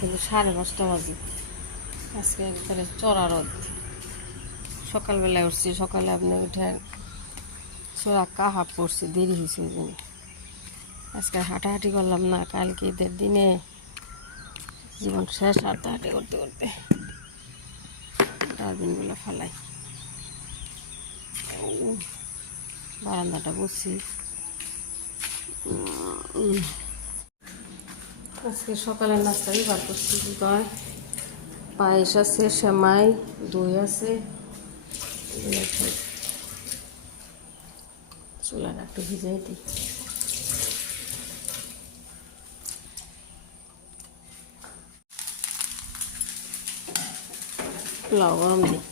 কিন্তু 5:30 বাজে। আজকে একবারে চড়া রোদ। সকালবেলায় উঠছি, সকালে আপনি উঠে চোরা কাহা পড়ছি, দেরি হয়েছে ওই জন্য। আজকে হাঁটাহাঁটি করলাম না, কালকে ঈদের দিনে জীবন শেষ হাঁটাহাঁটি করতে করতে ডাস্টবিনগুলো ফেলাই। বারান্দাটা বুঝছি। আজকে সকালের নাস্তাই বার করছি, কি কয় পায়েস আছে, সেমাই, দই আছে। চুলাটা একটু ভিজাই দিই। পোলাও গরম দিই।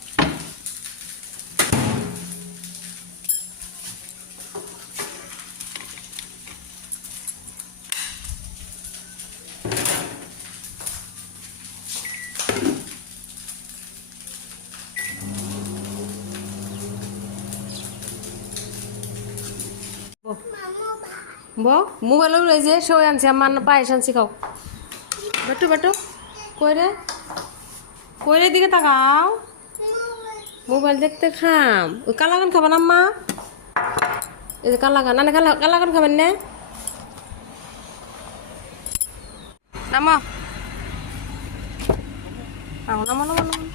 মোবাইল যে সই আনছি, আমার পায়েস আনছি, খাও। বেটু বেটু কইরে দিকে তাকাও। মোবাইল দেখতে খাম। ওই কালাগান খাবেন আম্মা? এই যে কালাগান, না কালাগান খাবেন না? নামো নামো নামো নামো নামো।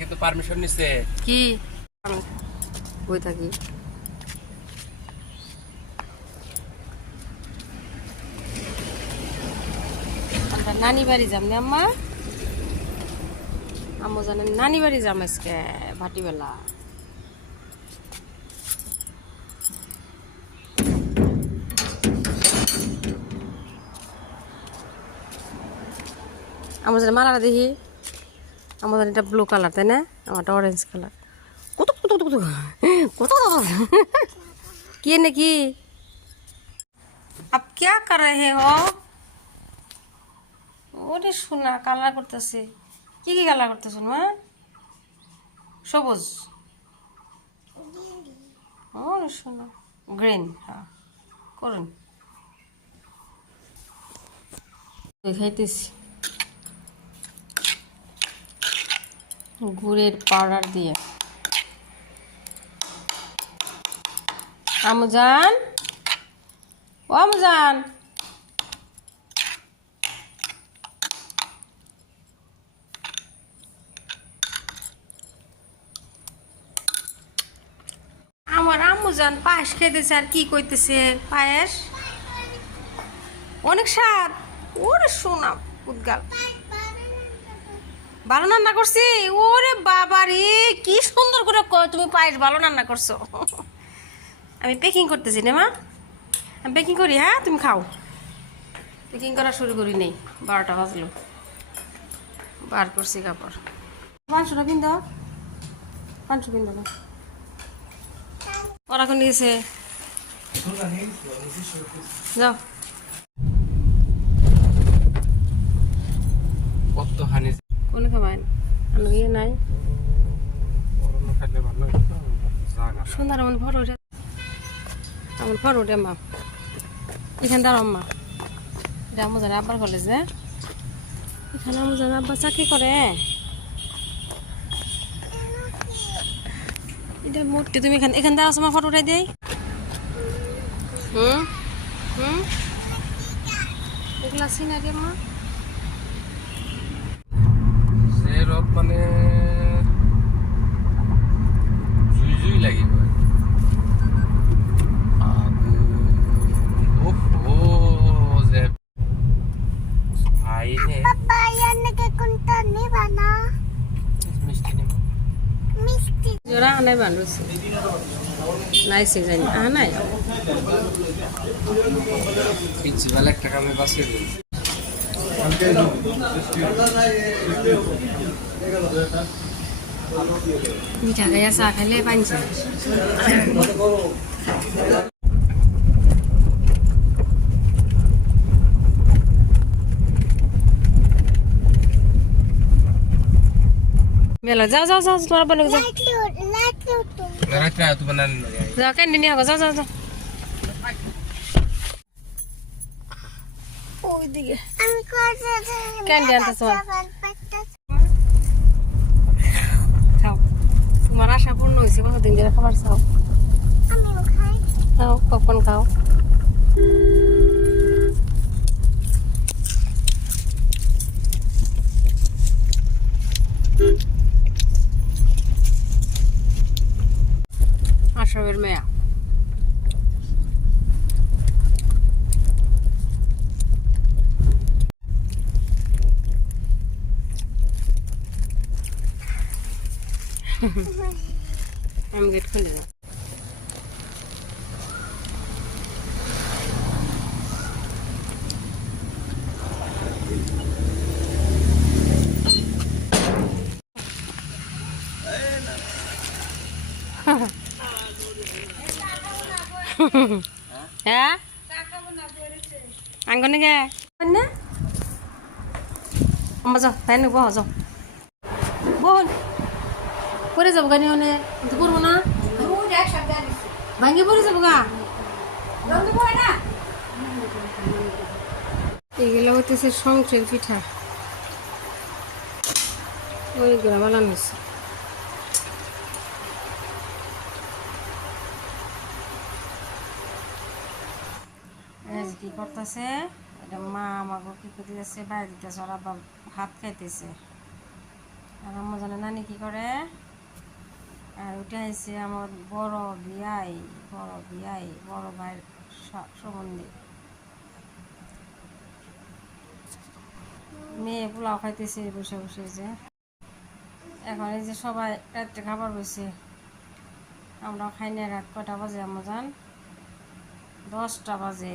কিন্তু পারমিশন নিছে কি বই থাকি? আমরা নানি বাড়ি যাম না আম্মা? আম্মু জানেন নানি বাড়ি যাম আজকে ভাটিবেলা। আমার যেন মালাটা দেখি, আমাদের এটা ব্লু কালার তাই না, আমারটা অরেঞ্জ কালার। কত কত কত কত কি নাকি? আপ क्या कर रहे हो? ওরে সোনা, কালার করতেছে। কি কি কালার করতেছ মা? সবুজ। ওরে সোনা, গ্রিন। হ্যাঁ করুন, খাইতেছি গুড়ের পাউডার দিয়ে। আমজান, ও আমজান, আমার আমজান পায়েস খেতেছে। আর কি কইতেছে? পায়েস অনেক স্বাদ। ওরে সোনা উদ্গাল, ভালো রান্না করছি। ওরে বাবা রে, কি সুন্দর করে তুমি পায়েস ভালো রান্না করছো। আমি প্যাকিং করতেছি না মা, আমি প্যাকিং করি। হ্যাঁ তুমি খাও। প্যাকিং করা শুরু করি নেই, 12টা বাজলো। বার করছি কাপড়। 500টা বিন দাও, 500 বিন দাও। ওরা কোন গেছে? যাও। কত হানি কোন খাবেন? আমি ইয়ে নাই খাইলে ভালো সুন্দর। আমার ফটো উঠে, আমার ফটো উঠে মা এখানে দাঁড়াও মা। এটা আমার জানে আব্বার কলেজ, হ্যাঁ এখানে আমার জানে আব্বা চাকরি করে। এটা মূর্তি, তুমি এখানে দাঁড়াও, আমার ফটো উঠাই দেই। হুম হুম, এগুলা সিনারি মা। যে রোদ মানে জুই জুই লাগিব। যে ভাই হে Papa, yan nagkakunta ni Bana. মিষ্টি নিব। Misty. জোড়া আনাই বান্ধছে নাইছে জানি আনাই। প্রিন্সিপাল একটা কামে বাসে দিন। মিঠা খাইয়া চা খাইলে পাইছে। মেলা যাও যাও যাও, তোমার বলে যাও রাত্রে তো বানান যাও, ক্যান্ডি নিয়ে যাও যাও যাও। ওইদিকে আমি কোথায় ক্যান্ডি আনতেছে মা। পাচ্ছি খাও, তোমার আশা পূর্ণ হয়েছে, কতদিন ধরে খাবার চাও। আমিও খাই খাও, কখন খাও। আশরাফের মেয়া আমি গেট খুলে দাও। হ্যাঁ আঙ্গনে গে না আমার যাও তাই না বহ যাও বোন পরে যাবো গানি মানে করবো না ভাঙ্গে পরে যাবো গা এগুলো হতেছে সংসার পিঠা ওইগুলো বানানো হয়েছে কি করতেছে এটা মা আমাকে কি করতেছে বাইরে দিতেছে ওরা ভাত খাইতেছে আর আমার জানে নানি কি করে আর ওইটা হয়েছে আমার বড় ভাইয়ের সম্বন্ধে মেয়ে পোলাও খাইতেছে বসে বসে যে এখন এই যে সবাই রাত্রে খাবার বসে আমরা খাই না রাত কটা বাজে আমার জান 10টা বাজে